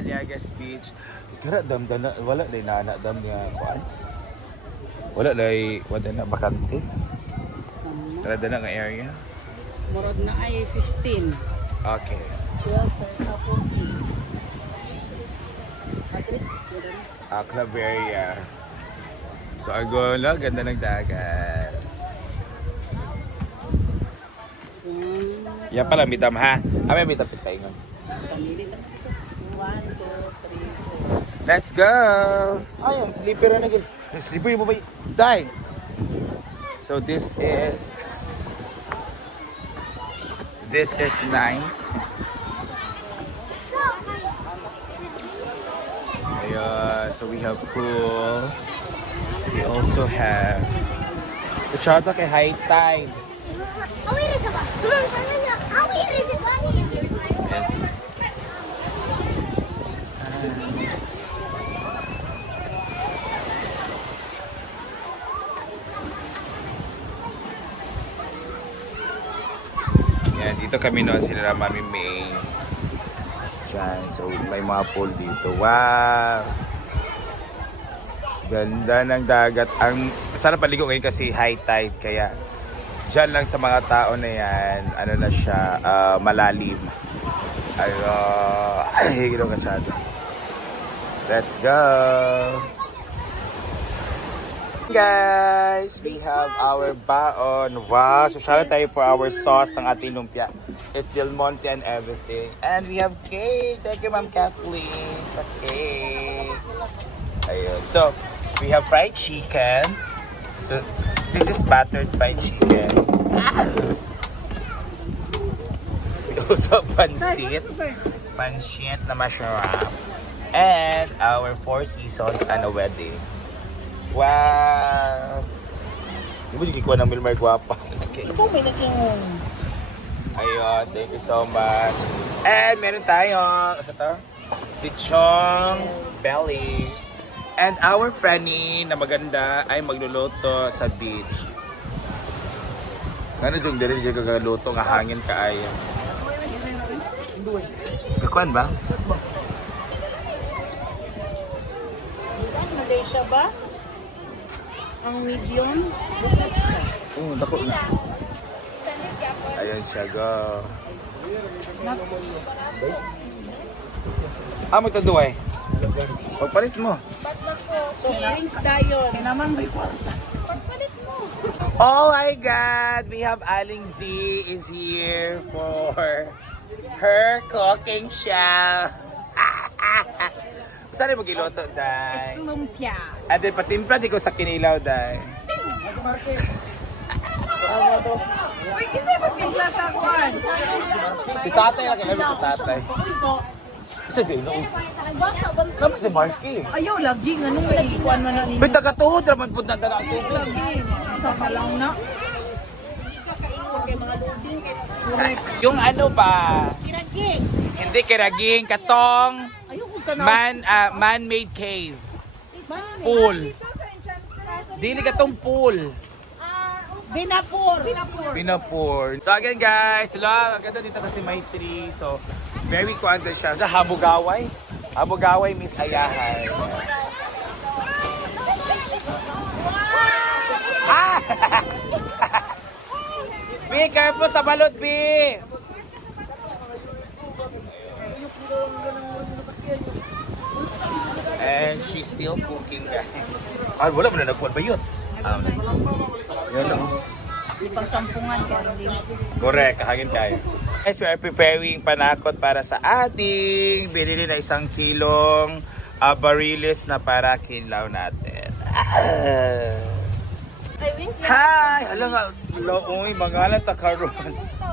Aliagas Beach. Kira dam-dam wala day na anak dam nga kuan. Wala day wala na bakante. Kira na nga area. Murag na ay 15. Okay. 12, 13, 14. Address, yun. Claveria. So Angola, ganda ng dagat. Yan pala, mitam ha. May mitam paingon. Pamili na. 1, 2, 3, 4. Let's go! Ay, ang slipper na naging. Ang slipper yung babay. Die! So this is nice. Ayan, so we have pool. We also have the charter kay high tide. Yes. Yan, dito kami noon sila Mami May. Diyan, so may mga pool dito. Wow! Ganda ng dagat. Ang sarap paligo ngayon kasi high tide kaya diyan lang sa mga tao na yan, ano na siya, malalim. Ay, gano'n kasyado. Let's go! Guys, we have our baon. Wow, so shout out tayo for our sauce ng ating lumpia. It's Del Monte and everything. And we have cake. Thank you, Ma'am Kathleen, sa cake. Ayun. So, we have fried chicken. So, this is battered fried chicken. We also have pansit. Pansit na masarap. And our Four Seasons and a wedding. Wow! Hindi mo dikikuha ng Milmar Guapa. Ito may naging... Ayun, thank you so much. And meron tayong, isa to? Lechong belly. And our Franny na maganda ay magluluto sa beach. Ano dyan, dali dyan kagaluto nga hangin ka ay. Kakuan ba? Malaysia ba? Ang medium? Oo, dako na. Ayan siya, go. Magtaduay. Pagpalit mo. So, drinks tayo. Naman may kwarta. Pagpalit mo. Oh my God! We have Aling Z is here for her cooking show. Saan mo giloto, Day? It's lumpia. At then patimpla di ko sa kinilaw, Day. Uy, kinsa magtimpla sa kwan? Si tatay lang kailan sa tatay. Isa din, no? Nama si Marky. Ayaw, lagi. Anong lagi kwan man na ninyo? May tagatuhod naman po na dala ito. Lagi. Isa pa lang na. Yung ano ba? Kiraging. Hindi kiraging, katong Ayaw ko ka na. man-made cave. Pool. Dili katong pool. Binapur. Pinapur. So again guys, sila, ang ganda dito kasi may tree. So, very quanta siya. Sa Habugaway. Habugaway means ayahay. Ah! Be careful sa balot, Be! And she's still cooking, guys. Ah, wala mo na nagpuan ba yun? Yan lang. Ipang sampungan ka. Correct, kahangin kayo. Guys, we are preparing panakot para sa ating binili na 1 kilong bariles na para kinlaw natin. Hi! Hala nga, uy, magalan ta karon.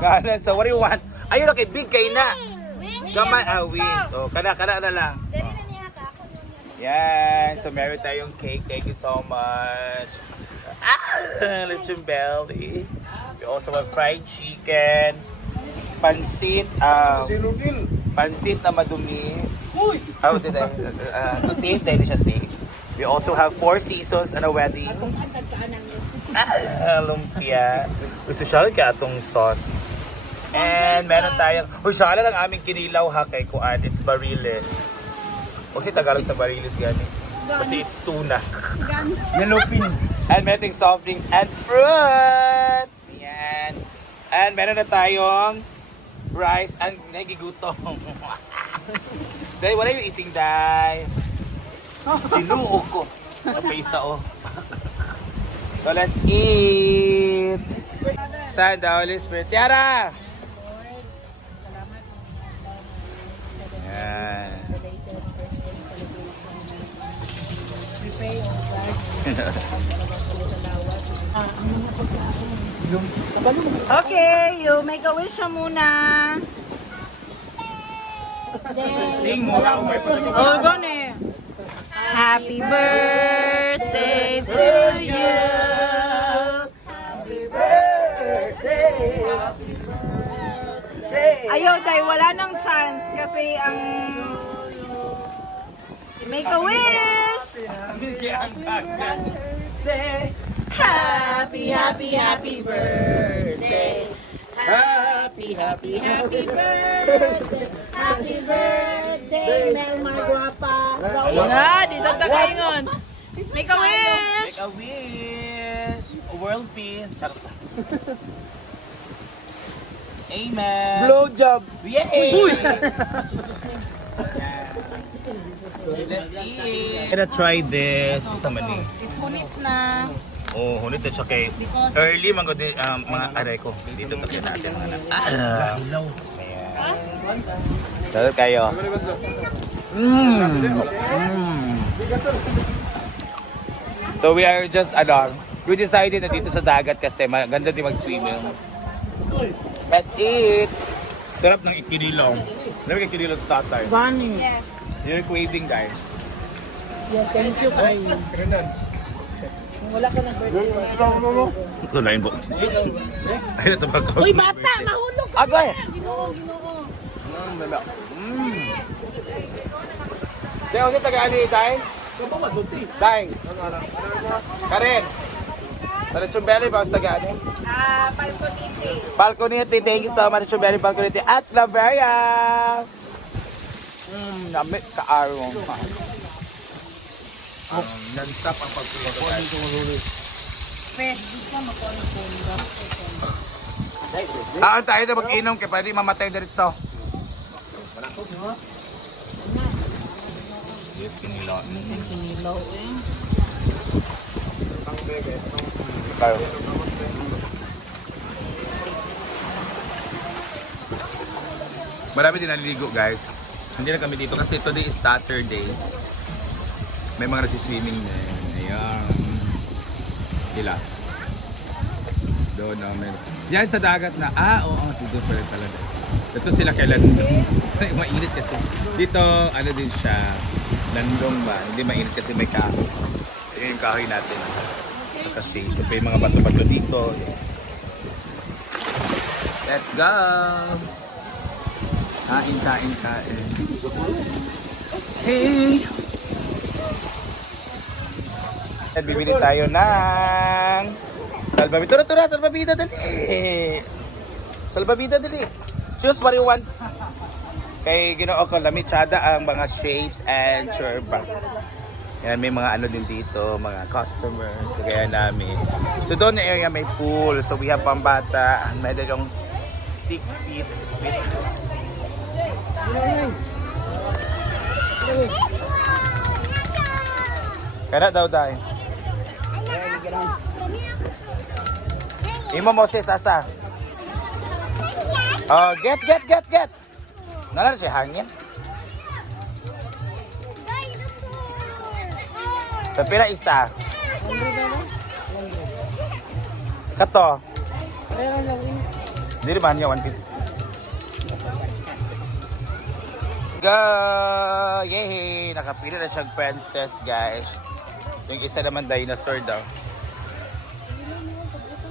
Galan sa what do you want? Ayun na kay big kay na. Gamay wings. Oh, kana na lang. Yan, so meron tayong cake. Thank you so much. Lechon belly. We also have fried chicken. Pansit. Pansit na madumi. Uy! How did I? To save, dahil siya safe. We also have Four Seasons and a wedding. Lumpia. Social ka atong sauce. And meron tayong, husyala lang aming kinilaw ha kay Kuan. It's bariles. O si Tagalog sa Barilis gani. Kasi it's tuna. Gan. Yellowfin. And meron soft drinks and fruits. Yan. And meron na tayong rice and nagigutom. Dahil wala yung eating, Day. Tinuog ko. Napisa oh. So let's eat. Sa the Holy Spirit. Tiara! Yan. Okay, you make a wish siya muna. Sing mo ako may pagkakas. Oh, gone. Happy birthday to you. Ayaw, dahil wala nang chance kasi ang make a wish. Happy, happy, happy birthday. Happy, happy, happy birthday. Happy birthday, Melma Guapa. Nga, di sa takaingon. Make a wish. Make a wish. World peace. Charot. Amen. Blowjob. Yay! Let's eat. Gonna try this. Sa mani. It's hunit na. Oh, hunit at saka early mga mga aray ko. Dito tayo natin mga anak. Hilaw. Ayan. Sarap kayo. So we are just we decided na dito sa dagat kasi maganda din mag-swimming. Let's eat. Sarap ng ikinilong. Alam mo ikinilong sa tatay. Bunny. You're craving, guys. Yeah, thank you, guys. Wala ka ng birthday. Ito na yun po. Ay, natabag ko. Uy, bata! Mahulog ka! Agay! Ginoo, ginoo. Kaya ulit taga-ani, Day? Day? Karen? Marichumbeli ba ang taga-ani? Palconiti. Balconiti, thank you so much, Marichumbeli, Balconiti, at Laveria! Namit ka-arong. Non-stop ang pagpapagpapag. Tayo na mag-inom kaya pwede mamatay diretso. Yes, kinilo. Kinilaw eh. Tayo. Marami din naliligo, guys. Hindi na kami dito kasi today is Saturday. May mga nasi-swimming din. Ayan. Sila. Doon namin. Yan sa dagat na. Oo, dito pala talaga. Ito sila kay Landong. Mainit kasi. Dito, ano din siya. Landong ba? Hindi mainit kasi may kahoy. Ayan yung kahoy natin. Kasi siyempre yung mga bato-bato dito. Let's go! Kain. Hey! At bibili tayo ng salbabida. Tura, salbabida, dali! Salbabida, dali! Choose what you want. Kay Ginoo ko, lamitsada ang mga shapes and churba. Yan, may mga ano din dito, mga customers. Kaya namin. So doon na area may pool. So we have pambata. May dalawang 6 feet. Kana daw dahil. Imo mo si Sasa. Oh, get. Nala siya hangin. Tapi na isa. Kato. Diri man niya 150. Go! Yay! Nakapili na siyang princess, guys. Yung isa naman dinosaur daw.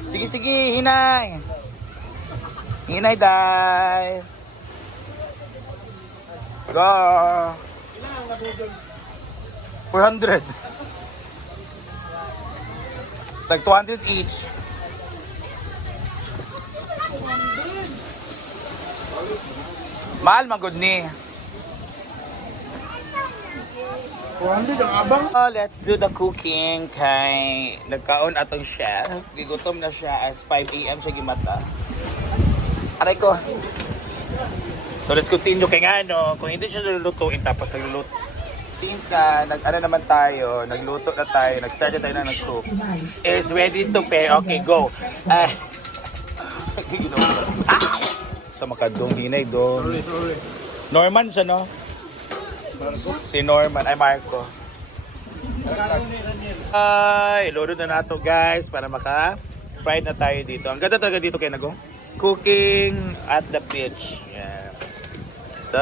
Sige, hinay! Hinay, Day! Go! 400. Like 200 each. Mahal, magod ni. Let's do the cooking kay nagkaon atong chef. Gigutom na siya as 5 a.m. siya gimata. Aray ko. So let's continue kay nga no, kung hindi siya lulutuin tapos nagluluto. Since na nag-ano naman tayo, nagluto na tayo, nag-start na tayo na nag-cook. Is ready to pay. Okay, go. Sa makadong hinay doon. Norman siya no? Si Norman, ay Marco. Ay, load na nato guys para maka-fried na tayo dito. Ang ganda talaga dito kay Nagong. Cooking at the beach. Yeah. So,